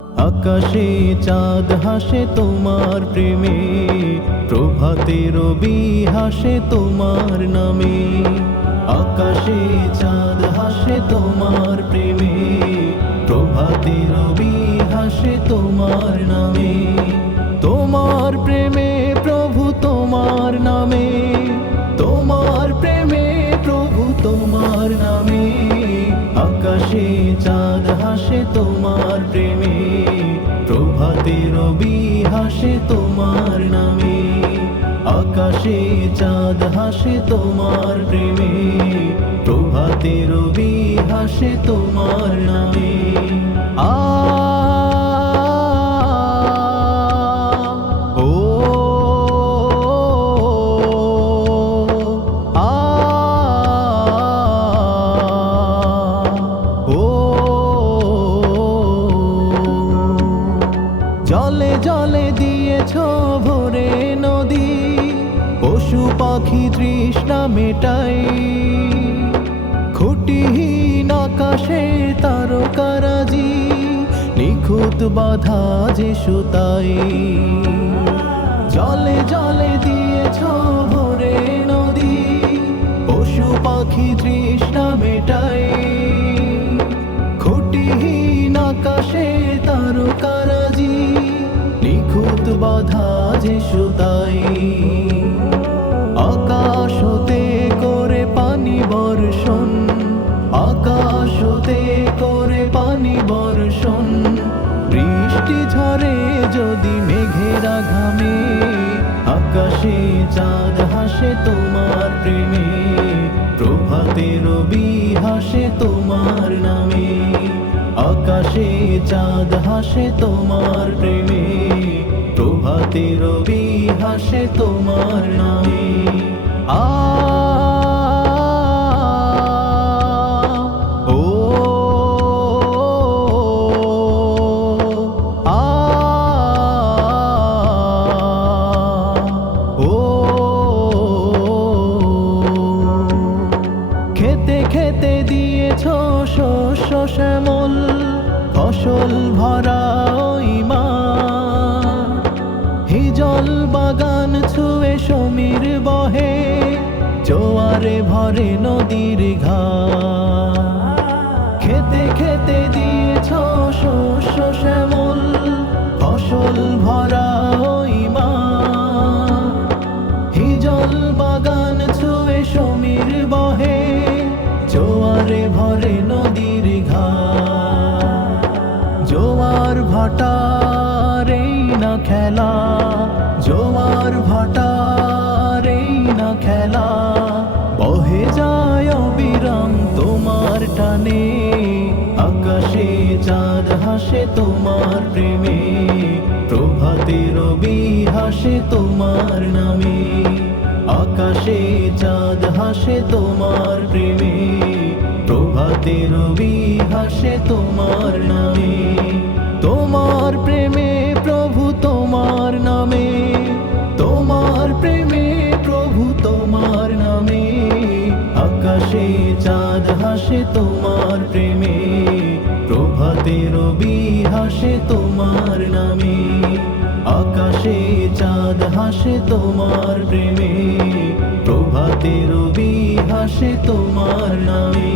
আকাশে চাঁদ হাসে তোমার প্রেমে, প্রভাতে রবি হাসে তোমার নামে। আকাশে চাঁদ হাসে তোমার প্রেমে, প্রভাতে রবি হাসে তোমার নামে। তোমার প্রেমে প্রভু তোমার নামে, তোমার প্রেমে প্রভু তোমার নামে। আকাশে চাঁদ হাসে তোমার প্রেমে, প্রভাতে রবি হাসে তোমার নামে। আকাশে চাঁদ হাসে তোমার প্রেমে, প্রভাতে রবি হাসে তোমার নামে। জলে জলে দিয়েছ ভরে নদী, পশু পাখি তৃষ্ণা মেটাই। খুঁটিহীন আকাশে তারকারাজি, নিখুঁত বাঁধা যে সুতাই। জলে জলে দিয়েছ ভরে নদী, পশু পাখি তৃষ্ণা মেটাই। খুঁটিহীন আকাশে তারকারাজি, নিখুঁত বাঁধা যে সুতাই। আকাশ হতে করে পানি বর্ষণ, আকাশ হতে করে পানি বর্ষণ। বৃষ্টি ঝরে যদি মেঘেরা ঘামে, আকাশে চাঁদ হাসে তোমার প্রেমে, প্রভাতে রবি হাসে তোমার নামে। আকাশে চাঁদ হাসে তোমার প্রেমে, প্রভাতে রবি হাসে তোমার নামে। খেতে খেতে দিয়েছ শস্য শ্যামল, ফসল ভরা ওই মাঠ। হিজল বাগান ছুঁয়ে সমীর বহে, জোয়ারে ভরে নদীর ঘাট। খেতে খেতে দিয়েছ শস্য শ্যামল, ফসল ভরা ওই মাঠ। হিজল বাগান ছুঁয়ে সমীর বহে, জোয়ারে ভরে নদীর ঘাট। জোয়ার ভাটার এই না খেলা, জোয়ার ভাটার এই না খেলা। বহে যায় অবিরাম তোমার টানে, আকাশে চাঁদ হাসে তোমার প্রেমে, প্রভাতে রবি হাসে তোমার নামে। আকাশে চাঁদ হাসে তোমার প্রেমে, প্রভাতে রবি হাসে তোমার নামে। তোমার প্রেমে প্রভু তোমার নামে, তোমার প্রেমে প্রভু তোমার নামে। আকাশে চাঁদ হাসে তোমার প্রেমে, প্রভাতে রবি হাসে তোমার নামে। আকাশে চাঁদ হাসে তোমার প্রেমে, প্রভাতে রবি হাসে তোমার নামে।